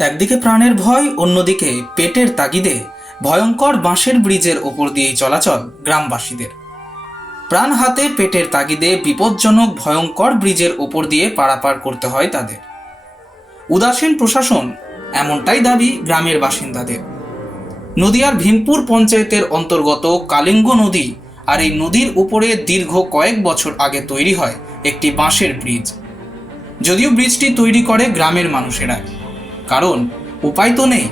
একদিকে প্রাণের ভয়, অন্যদিকে পেটের তাগিদে, ভয়ঙ্কর বাঁশের ব্রিজের ওপর দিয়েই চলাচল গ্রামবাসীদের। প্রাণ হাতে পেটের তাগিদে বিপজ্জনক, ভয়ঙ্কর ব্রিজের ওপর দিয়ে পারাপার করতে হয় তাদের। উদাসীন প্রশাসন এমনটাই দাবি গ্রামের বাসিন্দাদের। নদিয়ার ভীমপুর পঞ্চায়েতের অন্তর্গত কালিঙ্গ নদী আর এই নদীর উপরে দীর্ঘ কয়েক বছর আগে তৈরি হয় একটি বাঁশের ব্রিজ। যদিও ব্রিজটি তৈরি করে গ্রামের মানুষেরা কারণ উপায় তো নেই।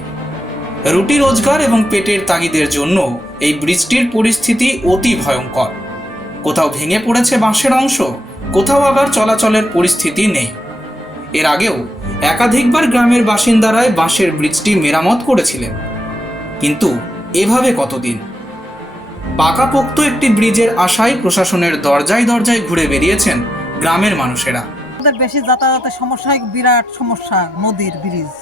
রুটি রোজগার এবং পেটের তাগিদের জন্য এই ব্রিজটির পরিস্থিতি অতি ভয়ঙ্কর। কোথাও ভেঙে পড়েছে বাঁশের অংশ, কোথাও আবার চলাচলের পরিস্থিতি নেই। এর আগেও একাধিকবার গ্রামের বাসিন্দারাই বাঁশের ব্রিজটি মেরামত করেছিলেন। কিন্তু এভাবে কতদিন? পাকাপোক্ত একটি ব্রিজের আশায় প্রশাসনের দরজায় দরজায় ঘুরে বেরিয়েছেন গ্রামের মানুষেরা। বেশি যাতায়াতের সমস্যা বিরাট সমস্যা, নদীর ব্রিজ।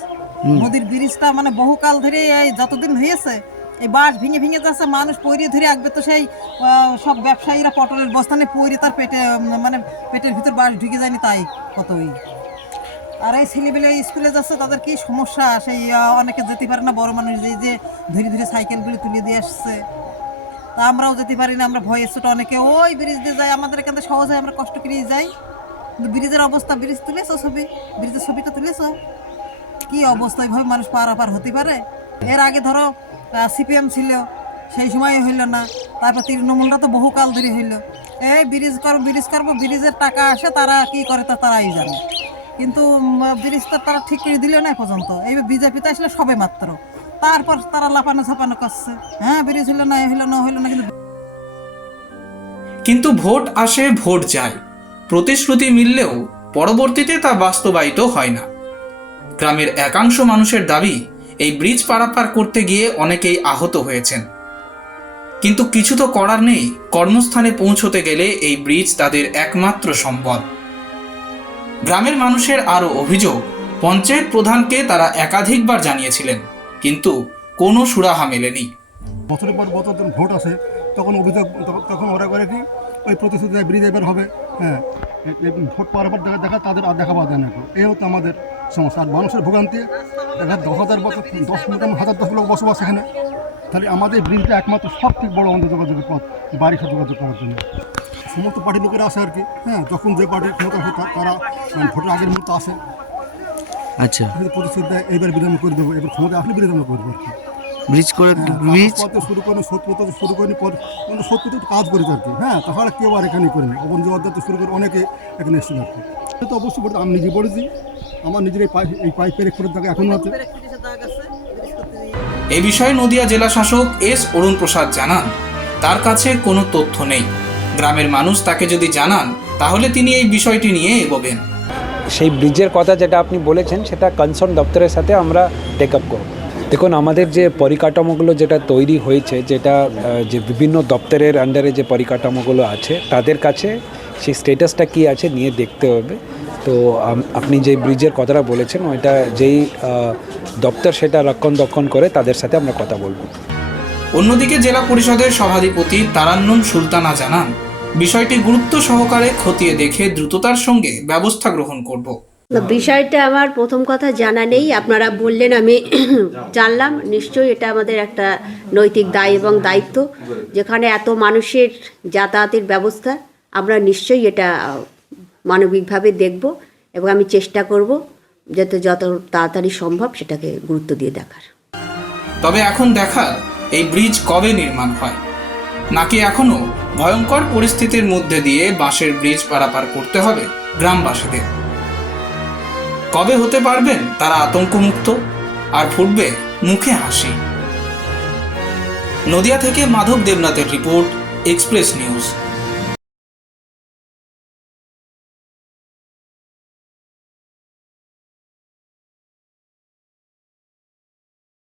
নদীর ব্রিজটা মানে বহুকাল ধরে এই যতদিন হয়েছে, এই বাঁশ ভেঙে ভেঙে যাচ্ছে, মানুষ পৈরি ধরে আসবে তো সেই সব ব্যবসায়ীরা পটলের বস্তানে পৈরি তার পেটে মানে পেটের ভিতর বাঁশ ঢুকে যায়নি তাই কতই। আর এই ছেলেবেলে স্কুলে যাচ্ছে, তাদের কি সমস্যা? সেই অনেকে যেতে পারে না, বড় মানুষ যে যে ধীরে ধীরে সাইকেলগুলি তুলে দিয়ে আসছে। তা আমরাও যেতে পারি না, আমরা ভয়ে ছোট, অনেকে ওই ব্রিজ দিয়ে যাই আমাদের এখান সহজে আমরা কষ্ট করে যাই। কিন্তু ব্রিজের অবস্থা, ব্রিজ তুলেছো ছবি? ব্রিজের ছবিটা তুলেছো? কি অবস্থা? এইভাবে মানুষ পারাপার হতে পারে? এর আগে ধরো সিপিএম ছিল সেই সময় হইল না। তারপর তৃণমূলটা তো বহুকাল ধরে হইল। এই ব্রিজ করব ব্রিজ করব ব্রিজের টাকা আসে তারা কি করে তা তারাই জানে। কিন্তু উম, ব্রিজ তো তারা ঠিক করে দিল না পর্যন্ত। এই বিজেপিতে আসলে সবে মাত্র। তারপর তারা লাফানো ছাপানো করছে। হ্যাঁ ব্রিজ হইল না হইল না হইল না কিন্তু কিন্তু ভোট আসে ভোট যায়। প্রতিশ্রুতি মিললেও পরবর্তীতে তা বাস্তবায়িত হয় না। গ্রামের একাংশ মানুষের দাবি, এই ব্রিজ পারাপার করতে গিয়ে অনেকেই আহত হয়েছেন। কিন্তু কিছু তো করার নেই, কর্মস্থানে পৌঁছতে গেলে এই ব্রিজ তাদের একমাত্র সম্বল। গ্রামের মানুষের আরও অভিযোগ, পঞ্চায়েত প্রধানকে তারা একাধিকবার জানিয়েছিলেন, কিন্তু কোনো সুরাহা মেলেনি। বছরের পর বছর ভোট আসে, তখন অভিযোগ, তখন ওরা করে কি, ওই প্রতিশ্রুতি ব্রিজ এবার হবে। হ্যাঁ এ- এ ভোট পাওয়ার পর দেখা দেখা তাদের আর দেখা পাওয়া যায় না। এই হচ্ছে আমাদের সমস্যা। আর মানুষের ভোগান্তি দেখা দশ হাজার বছর দশ মোটামুটি হাজার দশ লোক বসবাস এখানে। তাহলে আমাদের ব্রিজটা একমাত্র সব থেকে বড় আমাদের যোগাযোগের পথ বাড়ির সাথে যোগাযোগ করার জন্য। সমস্ত পার্টির লোকেরা আসে আর কি। হ্যাঁ যখন যে পার্টির ক্ষমতা আসে তারা মানে ভোটের আগের মুহূর্তে আসে। আচ্ছা। প্রতিশ্রুতি দেয় এইবার ব্রিজ আমরা করে দেবো এবার ক্ষমতা আসলে ব্রিজ আমরা করব আর কি। ব্রিজ করে ব্রিজ শুরু করেন সত্যপথ শুরু করেন পর কিন্তু সত্যপথ একটু কাজ করেছে আর কি। হ্যাঁ তাছাড়া কেউ আর এখানে করেনি। অবন্ধু অধ্যায় থেকে শুরু করে অনেকে এখানে এসেছিল আর কি। সে তো অবশ্যই পড়তে আমি নিজে পড়েছি আমার নিজের এই পাইপ এই পাইপের করে থাকে এখনও আছে। এ বিষয়ে নদিয়া জেলা শাসক এস অরুণ প্রসাদ জানান তার কাছে কোনো তথ্য নেই। গ্রামের মানুষ তাকে যদি জানান তাহলে তিনি এই বিষয়টি নিয়ে এগোবেন। সেই ব্রিজের কথা যেটা আপনি বলেছেন সেটা কনসার্ন দপ্তরের সাথে আমরা টেক আপ করব। দেখুন, আমাদের যে পরিকাঠামোগুলো যেটা তৈরি হয়েছে, যেটা যে বিভিন্ন দপ্তরের আন্ডারে যে পরিকাঠামোগুলো আছে, তাদের কাছে সেই স্টেটাসটা কি আছে নিয়ে দেখতে হবে। তো আপনি যে ব্রিজের কথাটা বলেছেন, ওইটা যেই দপ্তর সেটা রক্ষণাবেক্ষণ করে তাদের সাথে আমরা কথা বলব। অন্যদিকে জেলা পরিষদের সভাধিপতি তারান্নুম সুলতানা জানান, বিষয়টি গুরুত্ব সহকারে খতিয়ে দেখে দ্রুততার সঙ্গে ব্যবস্থা গ্রহণ করব। বিষয়টা আমার প্রথম কথা জানা নেই। আপনারা বললেন আমি জানলাম নিশ্চয়ই এটা আমাদের একটা নৈতিক দায় এবং দায়িত্ব যেখানে এত মানুষের যাতায়াতের ব্যবস্থা আমরা নিশ্চয়ই এটা মানবিকভাবে দেখব এবং আমি চেষ্টা করব যাতে যত তাড়াতাড়ি সম্ভব সেটাকে গুরুত্ব দিয়ে দেখার। তবে এখন দেখার এই ব্রিজ কবে নির্মাণ হয়? নাকি এখনও ভয়ঙ্কর পরিস্থিতির মধ্যে দিয়ে বাঁশের ব্রিজ পারাপার করতে হবে গ্রামবাসীদের? কবে হতে পারবেন তারা আতঙ্কমুক্ত? আর ফুটবে মুখে হাসি। নদিয়া থেকে মাধব দেবনাথের রিপোর্ট, এক্সপ্রেস নিউজ।